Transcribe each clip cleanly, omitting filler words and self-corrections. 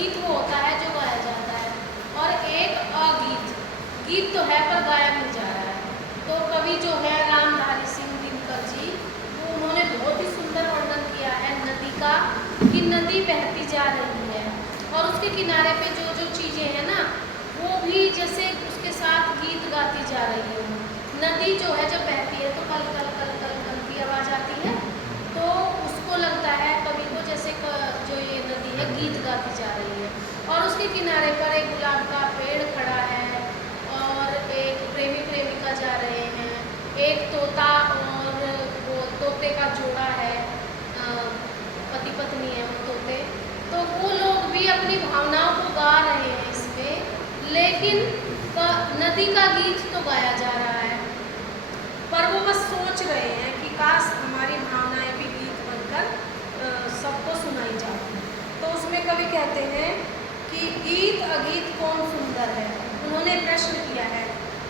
गीत वो होता है जो गाया जाता है, और एक अगीत। गीत तो है पर गाया नहीं जा रहा है। तो कवि जो है रामधारी सिंह दिनकर जी, वो उन्होंने बहुत ही सुंदर वर्णन किया है नदी का, कि नदी बहती जा रही है और उसके किनारे पे जो जो चीज़ें हैं ना, वो भी जैसे उसके साथ गीत गाती जा रही है। नदी जो है जब बहती है तो कल कल कल कल कल की आवाज़ आती है, तो उसको लगता है कवि को जैसे जो ये नदी है गीत गाती जा रही है। और उसके किनारे पर एक गुलाब का पेड़ खड़ा है और एक प्रेमी प्रेमिका जा रहे हैं, एक तोता और वो तोते का जोड़ा है, पति पत्नी है वो तोते। तो वो लोग भी अपनी भावनाओं को गा रहे हैं इसमें, लेकिन नदी का गीत तो गाया जा रहा है, पर वो बस सोच रहे हैं कि काश हमारी भावनाएं भी गीत बनकर सबको सुनाई जाती। तो उसमें कवि कहते हैं कि गीत अगीत कौन सुंदर है। उन्होंने प्रश्न किया है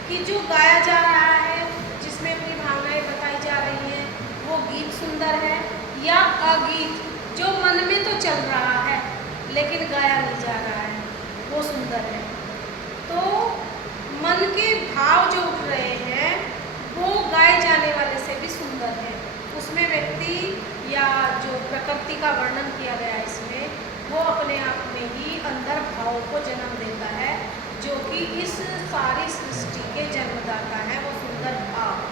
कि जो गाया जा रहा है, जिसमें अपनी भावनाएं बताई जा रही हैं, वो गीत सुंदर है या अगीत जो मन में तो चल रहा है लेकिन गाया नहीं जा रहा है, वो सुंदर है। तो मन के भाव जो उठ रहे हैं वो गाए जाने वाले से भी सुंदर है। उसमें व्यक्ति या जो प्रकृति का वर्णन किया गया है इसमें, वो अपने आप में ही अंदर भावों को जन्म देता है, जो कि इस सारी सृष्टि के जन्मदाता है, वो सुंदर भाव।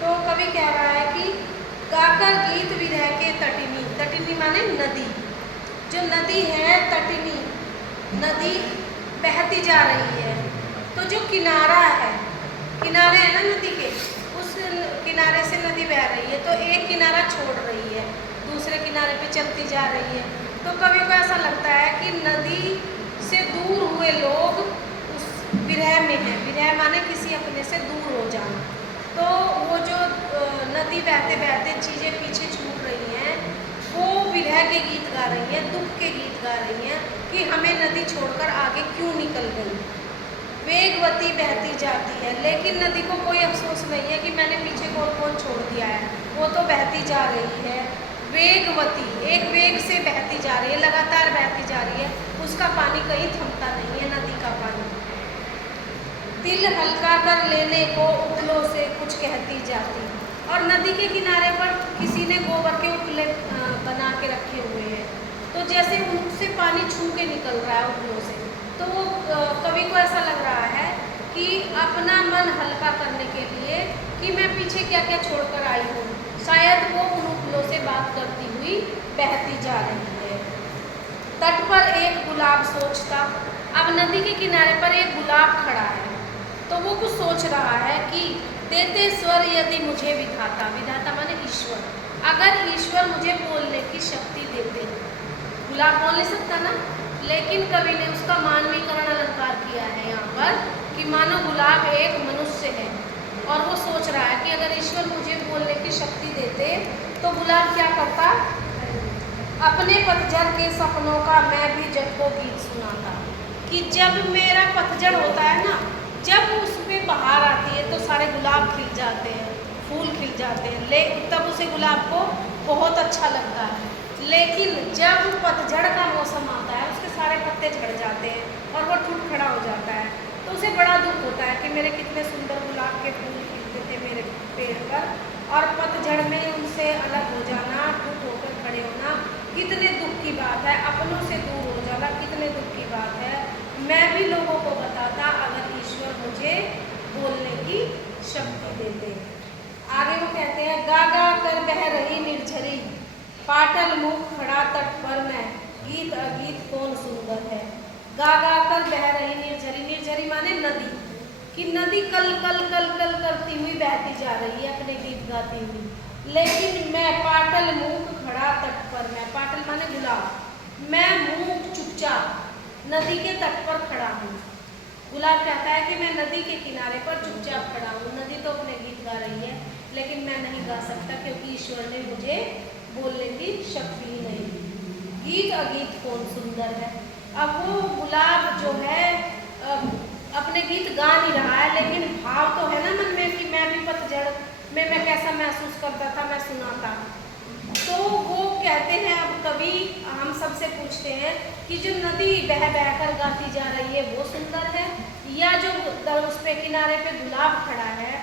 तो कवि कह रहा है कि गाकर गीत विरह के तटिनी, तटिनी माने नदी, जो नदी है तटिनी, नदी बहती जा रही है। तो जो किनारा है, किनारे है ना नदी के, उस किनारे से नदी बह रही है, तो एक किनारा छोड़ रही है, दूसरे किनारे पे चलती जा रही है। तो कवि को ऐसा लगता है कि नदी से दूर हुए लोग उस विरह में हैं। विरह माने किसी अपने से दूर हो जाना। तो वो जो नदी बहते बहते चीज़ें पीछे छूट रही हैं, वो विरह के गीत गा रही हैं, दुख के गीत गा रही हैं कि हमें नदी छोड़कर आगे क्यों निकल गई। वेगवती बहती जाती है, लेकिन नदी को कोई अफसोस नहीं है कि मैंने पीछे कौन छोड़ दिया है, वो तो बहती जा रही है। वेगवती, एक वेग से बहती जा रही है, लगातार बहती जा रही है, उसका पानी कहीं थमता नहीं है नदी का पानी। दिल हल्का कर लेने को उपलों से कुछ कहती जाती। और नदी के किनारे पर किसी ने गोबर के उपले बना के रखे हुए हैं, तो जैसे उनसे पानी छू के निकल रहा है उपलों से, तो वो कवि को ऐसा लग रहा है कि अपना मन हल्का करने के लिए कि मैं पीछे क्या क्या छोड़कर आई हूँ, शायद वो उन उपलों से बात करती हुई बहती जा रही है। तट पर एक गुलाब सोचता, अब नदी के किनारे पर एक गुलाब खड़ा है, तो वो कुछ सोच रहा है कि देते स्वर यदि मुझे विधाता, विधाता माने ईश्वर, अगर ईश्वर मुझे बोलने की शक्ति देते। गुलाब बोल नहीं सकता ना, लेकिन कवि ने उसका मानवीकरण अलंकार किया है यहाँ पर कि मानो गुलाब एक मनुष्य है, और वो सोच रहा है कि अगर ईश्वर मुझे बोलने की शक्ति देते तो गुलाब क्या करता, अपने पतझड़ के सपनों का मैं भी जग को गीत सुनाता। कि जब मेरा पतझड़ होता है ना, जब उसमें बहार आती है तो सारे गुलाब खिल जाते हैं, फूल खिल जाते हैं, तब उसे गुलाब को बहुत अच्छा लगता है। लेकिन जब पतझड़ का मौसम आता है, उसके सारे पत्ते झड़ जाते हैं और वो टूट खड़ा हो जाता है, तो उसे बड़ा दुख होता है कि मेरे कितने सुंदर गुलाब के फूल खिलते थे मेरे पेड़ पर, और पतझड़ में उनसे अलग हो जाना, टूट होकर खड़े होना, कितने दुख की बात है। अपनों से दूर हो जाना कितने दुख की बात है। मैं भी लोगों को बताता अगर ईश्वर मुझे बोलने की शक्ति देते। आगे वो कहते हैं, गा गा कर बह रही निर्झरी, पाटल मुख खड़ा तट पर मैं, गीत अगीत कौन सुंदर है। गा गा कर बह रही निर्झरी, निर्झरी माने नदी, कि नदी कल कल कल कल करती हुई बहती जा रही है अपने गीत गाती हुई, लेकिन मैं पाटल मुख खड़ा तट पर मैं, पाटल माने गुलाब, मैं मुख चुपचाप नदी के तट पर खड़ा हूँ। गुलाब कहता है कि मैं नदी के किनारे पर चुपचाप खड़ा हूँ, नदी तो अपने गीत गा रही है लेकिन मैं नहीं गा सकता क्योंकि ईश्वर ने मुझे बोलने की शक्ति ही नहीं दी। गीत अगीत कौन सुंदर है। अब वो गुलाब जो है अपने गीत गा नहीं रहा है, लेकिन भाव तो है ना मन में कि मैं भी पतझड़ में मैं कैसा महसूस करता था, मैं सुनाता। तो वो कहते हैं, अब कवि हम सबसे पूछते हैं कि जो नदी बह बह कर गाती जा रही है वो सुंदर है, या जो उस पे किनारे पे गुलाब खड़ा है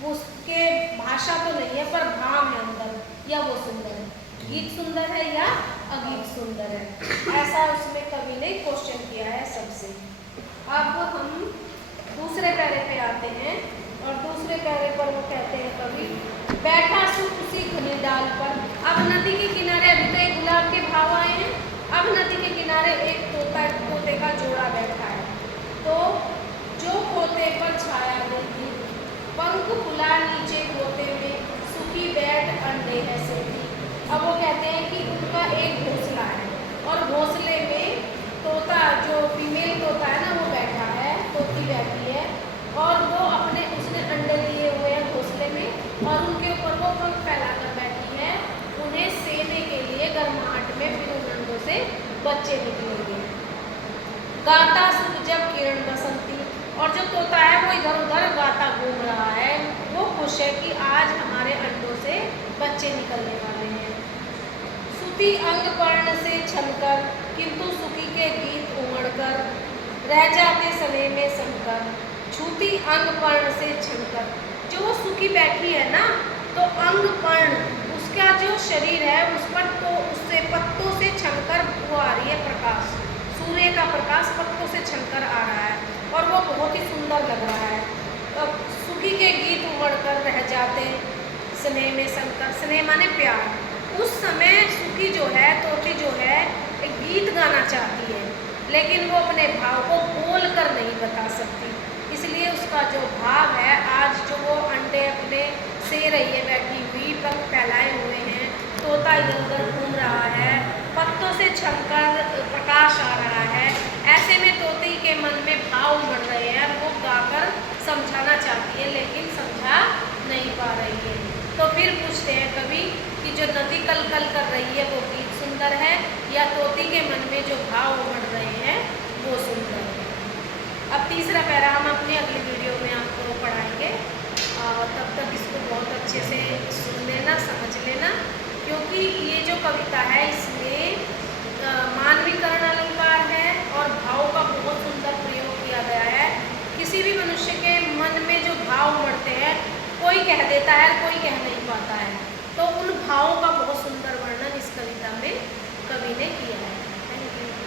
वो उसके भाषा तो नहीं है पर भाव है अंदर, या वो सुंदर है? गीत सुंदर है या अगीत सुंदर है? ऐसा उसमें कवि ने क्वेश्चन किया है सबसे। अब हम दूसरे पैरे पे आते हैं, और दूसरे पैरे पर वो कहते हैं कवि, बैठा सुख उसी घने डाल पर। अब नदी के किनारे, अभी तो एक गुलाब के भाव आए हैं, अब नदी के किनारे एक तोते का जोड़ा बैठा है। तो जो खोते पर छाया देती, पंख फुला नीचे खोते में, सुखी बैठ अंडे है सेती। अब वो कहते हैं कि उनका एक घोंसला है, और घोंसले में तोता, जो फीमेल तोता है ना, वो बैठा है, तोती बैठी है, और वो उसने अंडे लिए हुए हैं घोंसले में, और उनके ऊपर वो पंख फैलाकर बैठी है, उन्हें सेने के लिए गर्माहट में फिर उन अंडों से बच्चे निकलेंगे। गाता सुख जब किरण बसंती, और जो तोता है वो इधर उधर गाता घूम रहा है, वो खुश है कि आज हमारे अंडों से बच्चे निकलने वाले हैं। सुती अंग पर्ण से छलकर, किंतु सुखी के गीत उमड़कर, रह जाते सने में समकर। छूती अंग पर्ण से छलकर, जो वो सुखी बैठी है ना, तो अंग पर्ण, उसका जो शरीर है उस पर तो उससे पत्तों से छलकर वो आ रही है प्रकाश, सूर्य का प्रकाश पत्तों से छलकर आ रहा है, और वो बहुत ही सुंदर लग रहा है। तो सुखी के गीत उमड़कर रह जाते स्नेह में संकर, स्नेह माने प्यार। उस समय सुखी जो है, तोती जो है, एक गीत गाना चाहती है, लेकिन वो अपने भाव को बोल कर नहीं बता सकती, इसलिए उसका जो भाव है, आज जो वो अंडे अपने से रही है बैठी हुई, पंख फैलाए हुए हैं, तोता इधर उधर घूम रहा है, पत्तों से छलकर प्रकाश आ रहा है, ऐसे में तोती के मन में भाव उमड़ रहे हैं, वो गाकर समझाना चाहती है लेकिन समझा नहीं पा रही है। तो फिर पूछते हैं कवि कि जो नदी कल कल कर रही है वो गीत सुंदर है, या तोती के मन में जो भाव उमड़ रहे हैं वो सुंदर है? अब तीसरा पैरा हम अपनी अगली वीडियो में आपको पढ़ाएंगे, तब तक इसको बहुत अच्छे से सुन लेना, समझ लेना, क्योंकि ये जो कविता है इसमें